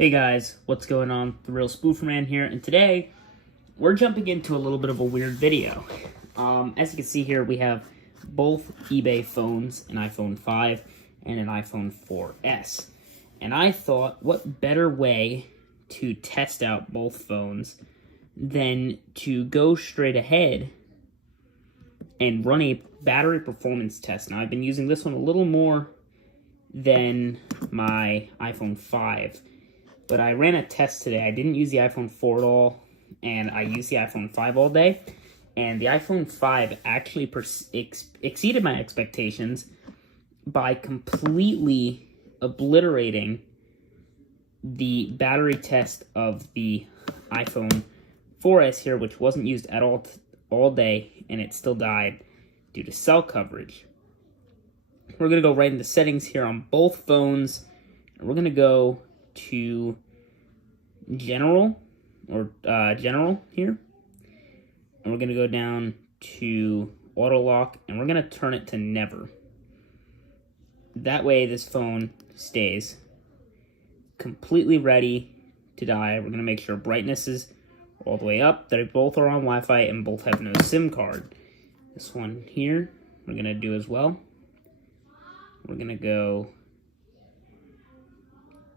Hey guys, what's going on? The Real Spooferman here, and today we're jumping into a little bit of a weird video. As you can see here, we have both eBay phones, an iPhone 5 and an iPhone 4S. And I thought, what better way to test out both phones than to go straight ahead and run a battery performance test. Now, I've been using this one a little more than my iPhone 5. But I ran a test today. I didn't use the iPhone 4 at all, and I used the iPhone 5 all day. And the iPhone 5 actually exceeded my expectations by completely obliterating the battery test of the iPhone 4S here, which wasn't used at all day, and it still died due to cell coverage. We're going to go right into settings here on both phones, and we're going to go to general here, and we're going to go down to auto lock, and we're going to turn it to never. That way this phone stays completely ready to die. We're going to make sure brightness is all the way up, that both are on Wi-Fi and both have no SIM card. This one here we're going to do as well. We're going to go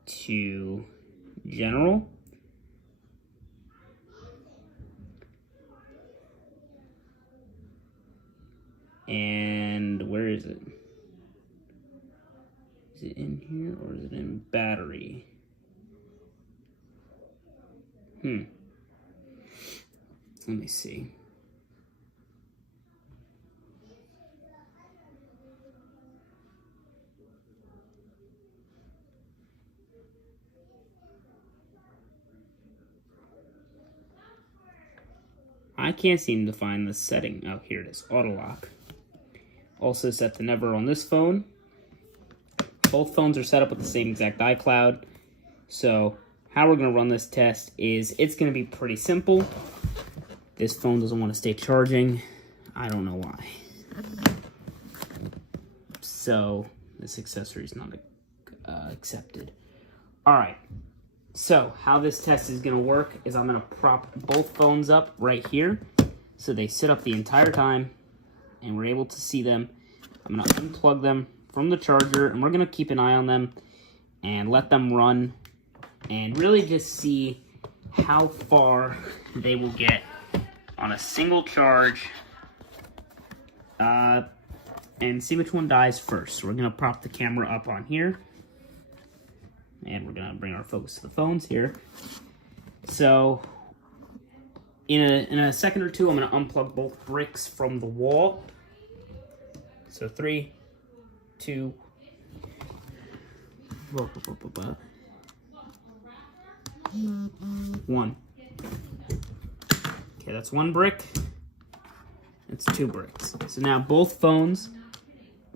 to general, and where is it? Is it in here or is it in battery? Let me see. I can't seem to find the setting. Oh, here it is, auto lock. Also set to never on this phone. Both phones are set up with the same exact iCloud. So how we're going to run this test is it's going to be pretty simple. This phone doesn't want to stay charging. I don't know why. So this accessory is not accepted. All right. So, how this test is going to work is I'm going to prop both phones up right here so they sit up the entire time and we're able to see them. I'm going to unplug them from the charger, and we're going to keep an eye on them and let them run and really just see how far they will get on a single charge and see which one dies first. So we're going to prop the camera up on here. And we're going to bring our focus to the phones here. So, in a second or two, I'm going to unplug both bricks from the wall. So, 3, 2, 1. Okay, that's one brick. That's 2 bricks. So now both phones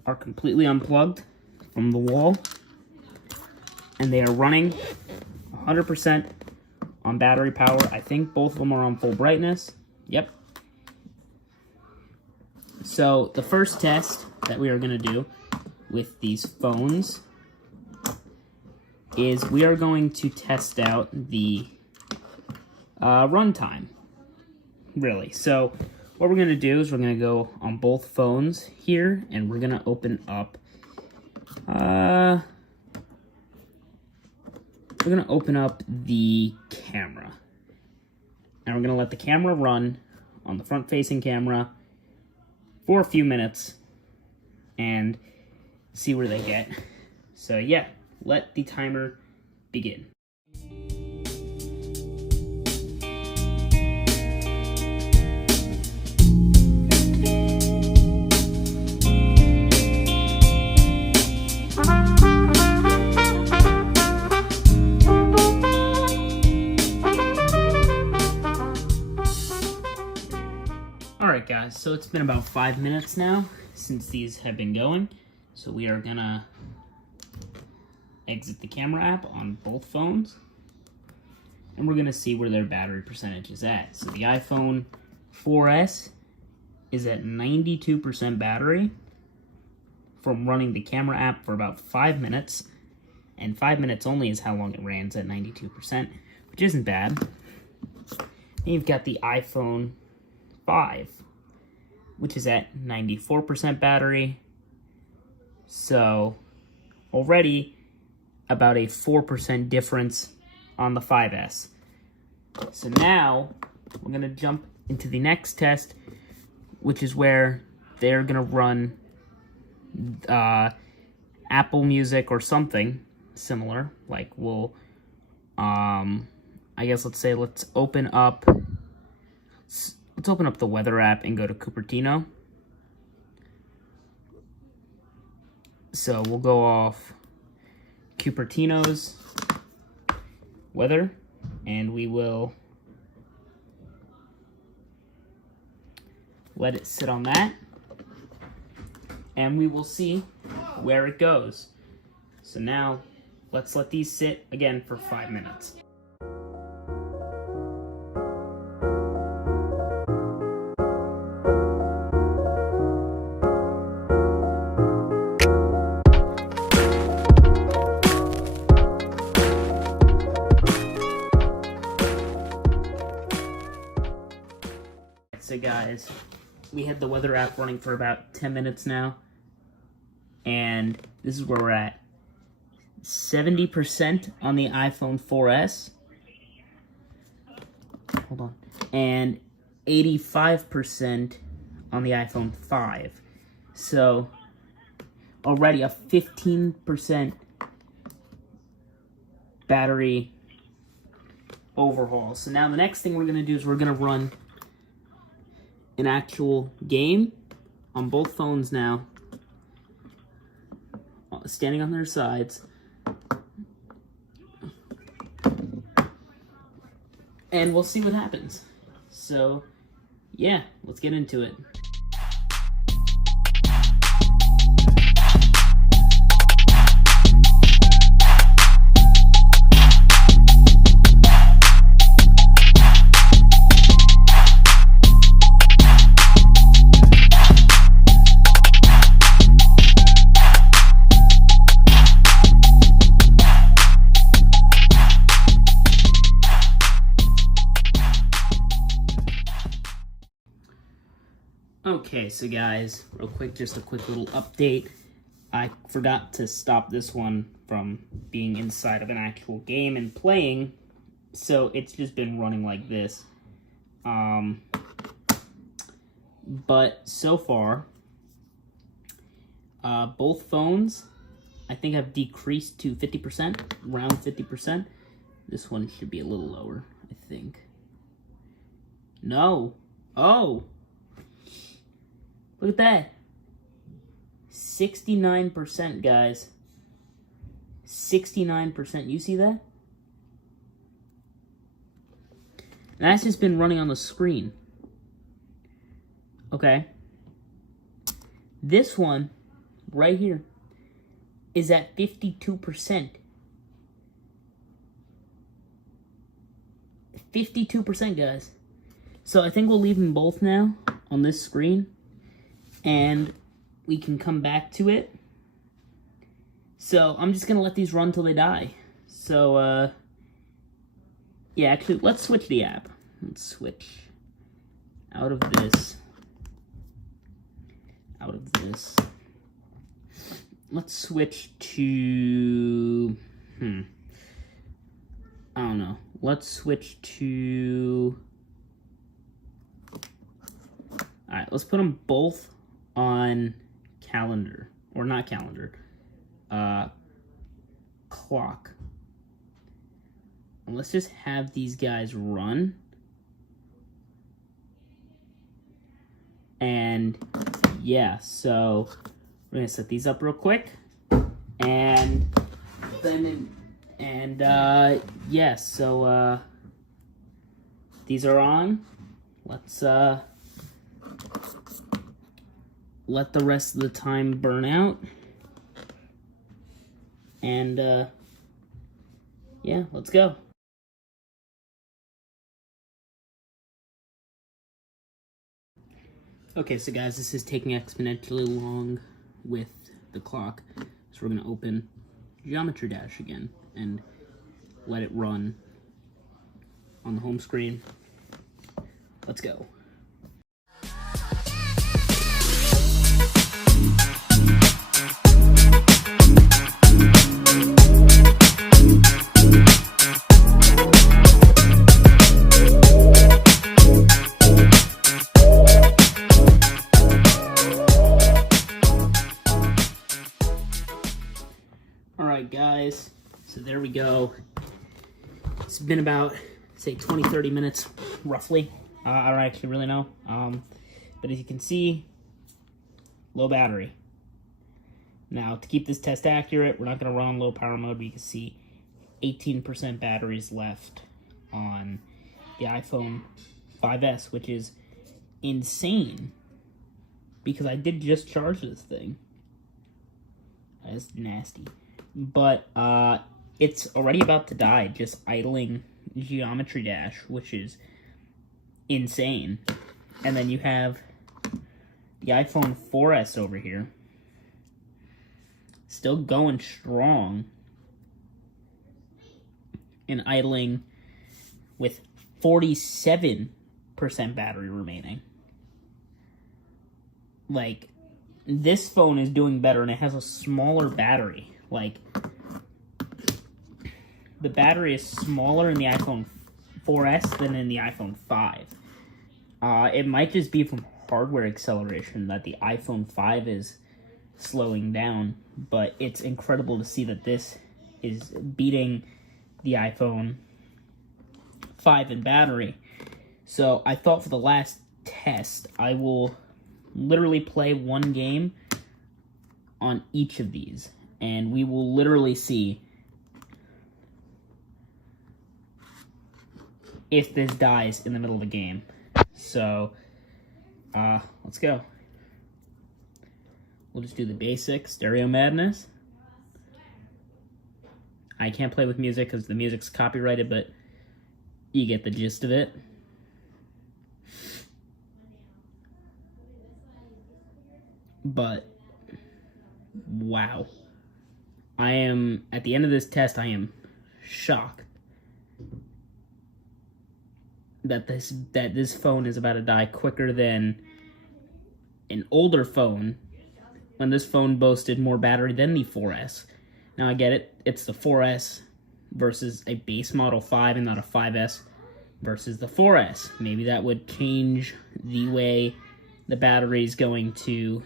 are completely unplugged from the wall, and they are running 100% on battery power. I think both of them are on full brightness. Yep. So the first test that we are going to do with these phones is we are going to test out the runtime, really. So what we're going to do is we're going to go on both phones here, and we're going to open up we're going to open up the camera. And we're going to let the camera run on the front-facing camera for a few minutes and see where they get. So yeah, let the timer begin. Alright guys, so it's been about 5 minutes now since these have been going. So we are gonna exit the camera app on both phones, and we're gonna see where their battery percentage is at. So the iPhone 4S is at 92% battery from running the camera app for about 5 minutes. and 5 minutes only is how long it ran at 92%, which isn't bad. And you've got the iPhone 5, which is at 94% battery. So already about a 4% difference on the 5S. So now we're going to jump into the next test, which is where they're going to run Apple Music or something similar. Like we'll, I guess let's open up the weather app and go to Cupertino. So we'll go off Cupertino's weather, and we will let it sit on that, and we will see where it goes. So now, let's let these sit again for 5 minutes. So guys, we had the weather app running for about 10 minutes now, and this is where we're at. 70% on the iPhone 4S, hold on, and 85% on the iPhone 5. So already a 15% battery overhaul. So now the next thing we're going to do is we're going to run an actual game on both phones now, standing on their sides, and we'll see what happens. So yeah, let's get into it. Okay, so guys, real quick, just a quick little update. I forgot to stop this one from being inside of an actual game and playing, so it's just been running like this. But so far, both phones, I think, have decreased to 50%, around 50%. This one should be a little lower, I think. No. Oh! Look at that. 69%, guys. 69%. You see that? And that's just been running on the screen. Okay. This one, right here, is at 52%. 52%, guys. So I think we'll leave them both now on this screen, and we can come back to it. So I'm just gonna let these run till they die. So yeah, actually, let's switch the app. Let's switch out of this. Let's switch to, I don't know. Let's switch to, alright, let's put them both on calendar, or not calendar, clock. And let's just have these guys run. And yeah, so we're gonna set these up real quick, and then yeah, so these are on. Let's let the rest of the time burn out, and yeah, let's go. Okay, so guys, this is taking exponentially long with the clock, so we're gonna open Geometry Dash again and let it run on the home screen. Let's go. Alright guys, so there we go. It's been about, say, 20-30 minutes, roughly. I don't actually really know. But as you can see, low battery. Now, to keep this test accurate, we're not going to run on low power mode, but you can see 18% batteries left on the iPhone 5S, which is insane, because I did just charge this thing. That's nasty. But it's already about to die just idling Geometry Dash, which is insane. And then you have the iPhone 4S over here, still going strong and idling with 47% battery remaining. Like, this phone is doing better, and it has a smaller battery. Like, the battery is smaller in the iPhone 4S than in the iPhone 5. It might just be from hardware acceleration that the iPhone 5 is slowing down, but it's incredible to see that this is beating the iPhone 5 in battery. So I thought for the last test, I will literally play one game on each of these, and we will literally see if this dies in the middle of the game. So, let's go. We'll just do the basic stereo madness. I can't play with music because the music's copyrighted, but you get the gist of it. But, wow. I am, at the end of this test, I am shocked that this phone is about to die quicker than an older phone, when this phone boasted more battery than the 4S. Now I get it, it's the 4S versus a base model 5 and not a 5S versus the 4S. Maybe that would change the way the battery is going to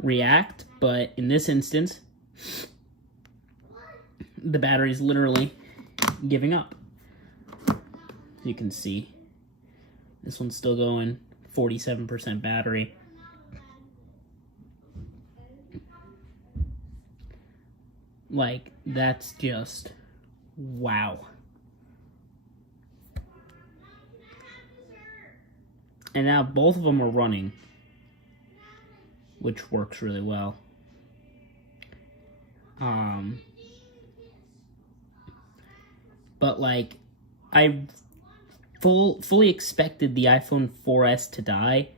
react, but in this instance, the battery is literally giving up. You can see this one's still going, 47% battery. Like, that's just wow. And now both of them are running, which works really well. But like, I fully expected the iPhone 4S to die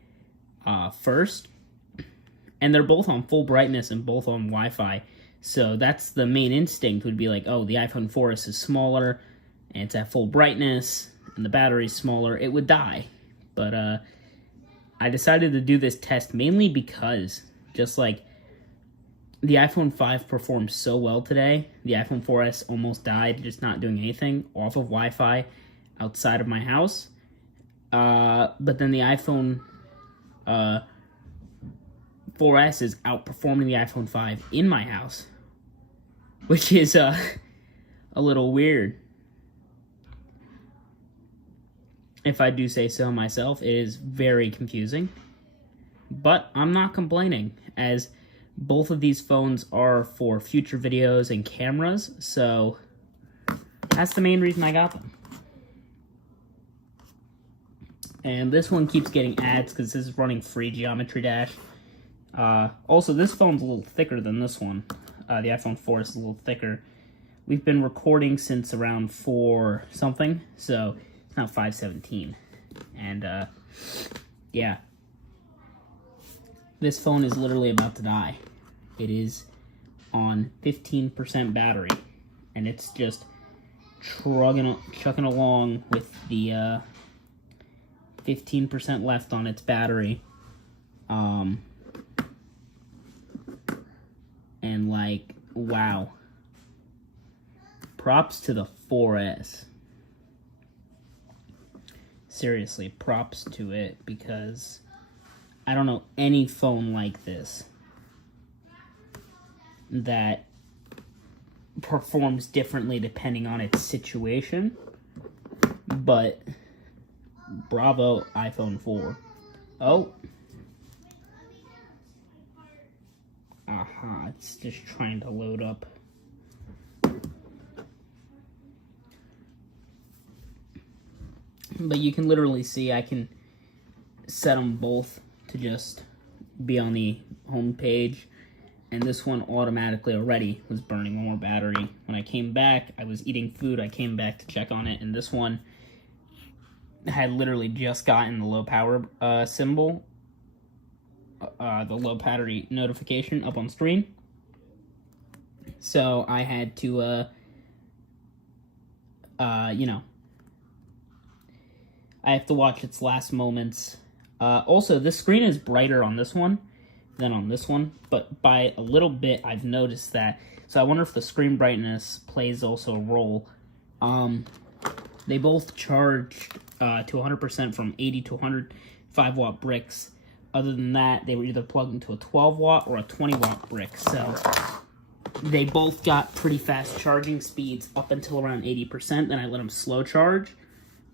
first, and they're both on full brightness and both on Wi-Fi, so that's the main instinct, would be like, oh, the iPhone 4S is smaller, and it's at full brightness, and the battery's smaller, it would die. But I decided to do this test mainly because, just like, the iPhone 5 performed so well today, the iPhone 4S almost died, just not doing anything, off of Wi-Fi, outside of my house, but then the iPhone 4S is outperforming the iPhone 5 in my house, which is a little weird, if I do say so myself. It is very confusing, but I'm not complaining, as both of these phones are for future videos and cameras, so that's the main reason I got them. And this one keeps getting ads because this is running free Geometry Dash. Also, this phone's a little thicker than this one. The iPhone 4 is a little thicker. We've been recording since around 4 something, so it's now 5:17. And, yeah. This phone is literally about to die. It is on 15% battery, and it's just chucking along with the 15% left on its battery. And like, wow. Props to the 4S. Seriously, props to it, because I don't know any phone like this that performs differently depending on its situation. But bravo, iPhone 4. Oh. Aha, it's just trying to load up. But you can literally see I can set them both to just be on the home page. And this one automatically already was burning more battery. When I came back, I was eating food. I came back to check on it. And this one had literally just gotten the low power symbol. The low battery notification up on screen. So I had to, you know, I have to watch its last moments. Also, this screen is brighter on this one than on this one, but by a little bit, I've noticed that. So I wonder if the screen brightness plays also a role. They both charged to 100% from 80 to 105 watt bricks. Other than that, they were either plugged into a 12 watt or a 20 watt brick. So they both got pretty fast charging speeds up until around 80%. Then I let them slow charge.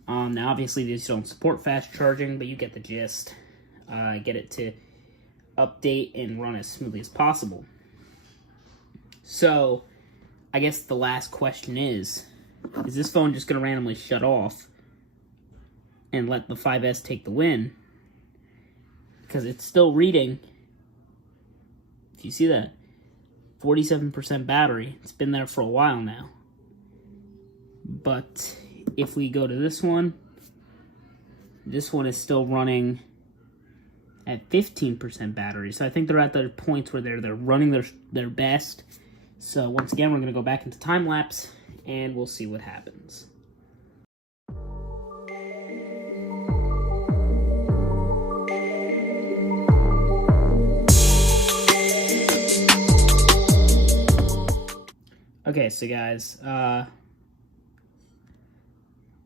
Now, obviously, these don't support fast charging, but you get the gist. Get it to update and run as smoothly as possible. So, I guess the last question is this phone just going to randomly shut off and let the 5S take the win? Because it's still reading, if you see that, 47% battery. It's been there for a while now. But if we go to this one is still running at 15% battery. So I think they're at the points where they're running their best. So once again, we're going to go back into time lapse and we'll see what happens. Okay, so guys,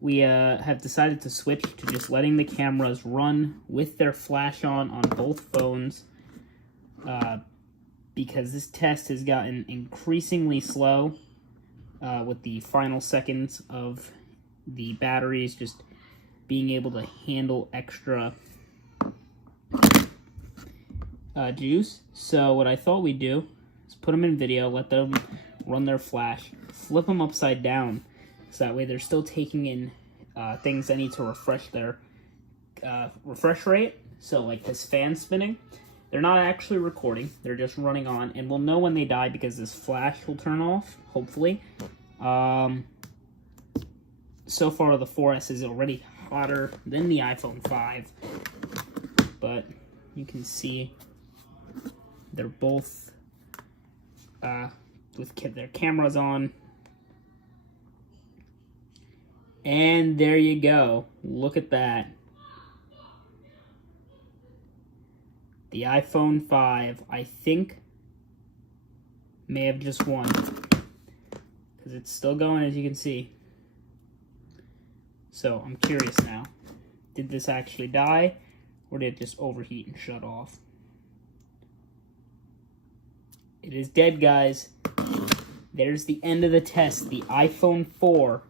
we have decided to switch to just letting the cameras run with their flash on both phones, because this test has gotten increasingly slow with the final seconds of the batteries just being able to handle extra juice. So what I thought we'd do is put them in video, let them run their flash, flip them upside down, so that way they're still taking in things that need to refresh their refresh rate. So like this fan spinning, they're not actually recording, they're just running on, and we'll know when they die because this flash will turn off, hopefully. So far the 4S is already hotter than the iPhone 5, but you can see they're both with their cameras on. And there you go. Look at that. The iPhone 5, I think, may have just won. Because it's still going, as you can see. So, I'm curious now. Did this actually die? Or did it just overheat and shut off? It is dead, guys. There's the end of the test. The iPhone 4,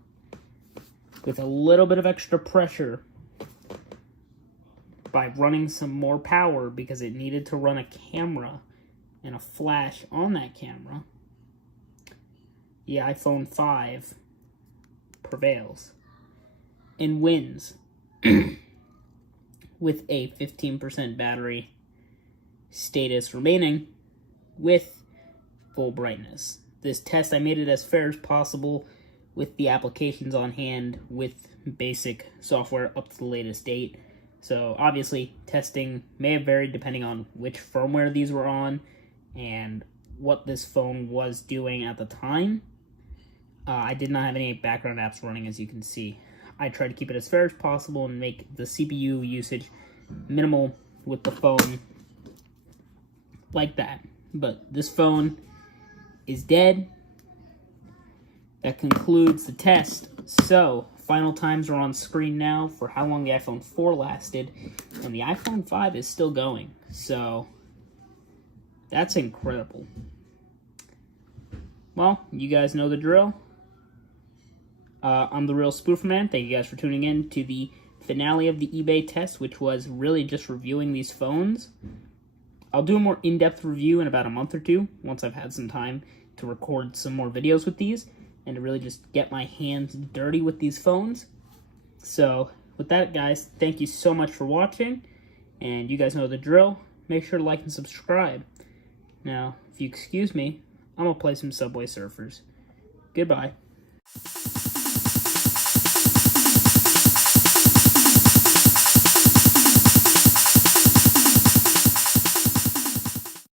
with a little bit of extra pressure, by running some more power because it needed to run a camera and a flash on that camera, the iPhone 5 prevails and wins with a 15% battery status remaining with full brightness. This test, I made it as fair as possible with the applications on hand, with basic software up to the latest date. So obviously testing may have varied depending on which firmware these were on and what this phone was doing at the time. I did not have any background apps running, as you can see. I tried to keep it as fair as possible and make the CPU usage minimal with the phone like that. But this phone is dead. That concludes the test. So, final times are on screen now for how long the iPhone 4 lasted, and the iPhone 5 is still going. So, that's incredible. Well, you guys know the drill. I'm the Real Spooferman. Thank you guys for tuning in to the finale of the eBay test, which was really just reviewing these phones. I'll do a more in-depth review in about a month or two, once I've had some time to record some more videos with these, and to really just get my hands dirty with these phones. So, with that, guys, thank you so much for watching, and you guys know the drill. Make sure to like and subscribe. Now, if you excuse me, I'm going to play some Subway Surfers. Goodbye.